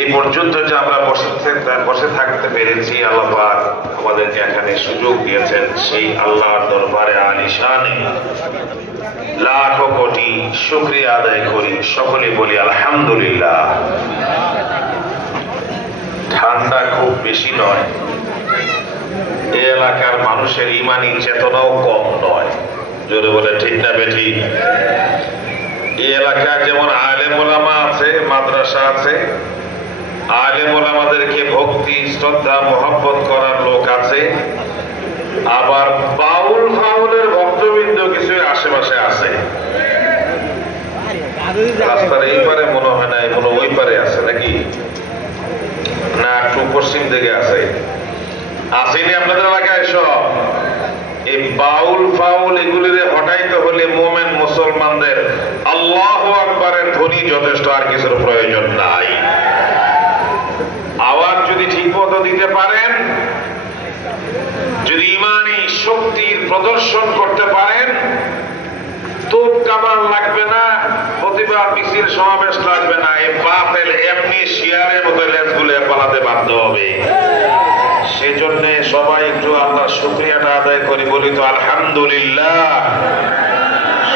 এই পর্যন্ত যে আমরা বসে থাকতে পেরেছি, আল্লাহ পাক আমাদেরকে এখানে সুযোগ দিয়েছেন, সেই আল্লাহর দরবারে আলিশানে লাখো কোটি শুকরিয়া আদায় করি। সকলে বলি আলহামদুলিল্লাহ। ঠান্ডা খুব বেশি নয়, এই এলাকার মানুষের ইমানি চেতনাও কম নয়। জোরে বলে ঠিক না বেঠিক? এই এলাকায় যেমন আলেম ওলামা আছে, মাদ্রাসা আছে, আলেম ওলামাদেরকে ভক্তি শ্রদ্ধা মোহাব্বত করার লোক আছে, আবার বাউল ফাউলের ভক্তবৃন্দ কিছু আশেপাশে আছে। রাস্তার এই পারে মনে হয় না, মনে ওই পারে আছে নাকি না, একটু পশ্চিম দিকে আছে। আসেনি আপনাদের এলাকায় সব? এই বাউল ফাউল এগুলিরে হটাইতে হলে মোমেন মুসলমানদের আল্লাহু আকবারের ধ্বনি যথেষ্ট, আর কিছুর প্রয়োজন নাই। আওয়াজ যদি ঠিক মতো দিতে পারেন, যদি ইমানি শক্তির প্রদর্শন করতে পারেন, তোপ কামান লাগবে না, প্রতিবাদ মিছিল সমাবেশ লাগবে না, এই বাতিল এমনি শিয়ারের মতো লেজগুলো পালাতে বাধ্য হবে। সেজন্য সবাই একটু আল্লাহর শুকরিয়াটা আদায় করি, বলি তো আলহামদুলিল্লাহ।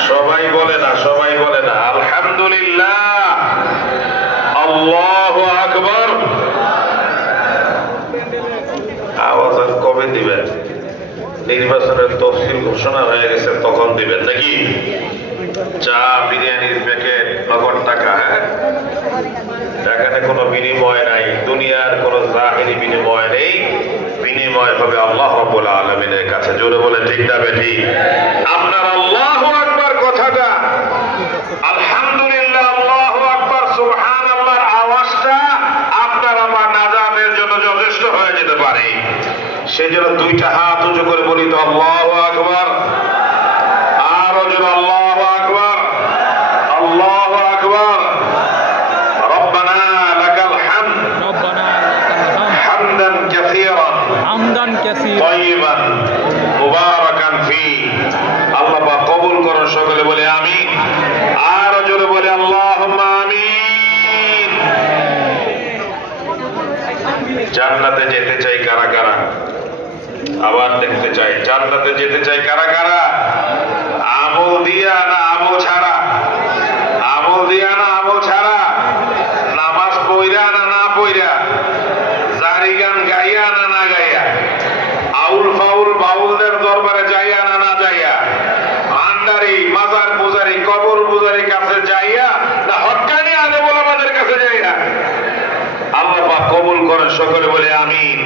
সবাই বলে না, সবাই বলে না আলহামদুলিল্লাহ। আল্লাহু আকবার। আওয়াজ কবে দিবেন? নির্বাচনের তফসিল ঘোষণা হয়ে গেছে তখন দিবেন নাকি? চা বিরিয়ানির প্যাকেট নগদ টাকা, হ্যাঁ, এখানে কোনো বিনিময় নাই, দুনিয়ার কোনো জাহিরি বিনিময় নেই। বিনিময় হবে আল্লাহ রাব্বুল আলামিনের কাছে। জোরে বলে ঠিক না বেঠিক? আপনার আল্লাহু আকবার কথাটা, আলহামদুলিল্লাহ, আল্লাহু আকবার, সুবহানাল্লাহর আওয়াজটা আপনার আমার নাজাতের জন্য যথেষ্ট হয়ে যেতে পারে। সেজন্য দুইটা হাত উঁচু করে বলি তো আল্লাহু আকবার। আরো জোরে আল্লাহু আকবার, আল্লাহু আকবার। রব্বানা লাকাল হামদ, হামদান কাসীরান, তাইয়িবান মুবারাকান ফি। আল্লাহ পাক কবুল করুন। সকলে বলে আমিন। আরো জোরে বলে আল্লাহুম্মা আমিন। জান্নাতে যেতে চাই কারা কারা? আবার দেখতে চাই। জান্নাতে যেতে চাই কারা কারা? আমল দিয়া না আমল ছাড়া? আমল দিয়া না আমল ছাড়া? নামাজ পইরা না না পইরা? জারি গান গাইয়া না না গাইয়া? আউল ফাউল বাউলদের দরবারে যাইয়া না না যাইয়া? ভান্ডারি মাজার পূজারি কবর পূজারি কাছে যাইয়া না হক্কানি আলেম ওলামাদের কাছে যাইয়া? আল্লাহ পাক কবুল করেন। সকলে বলে আমিন।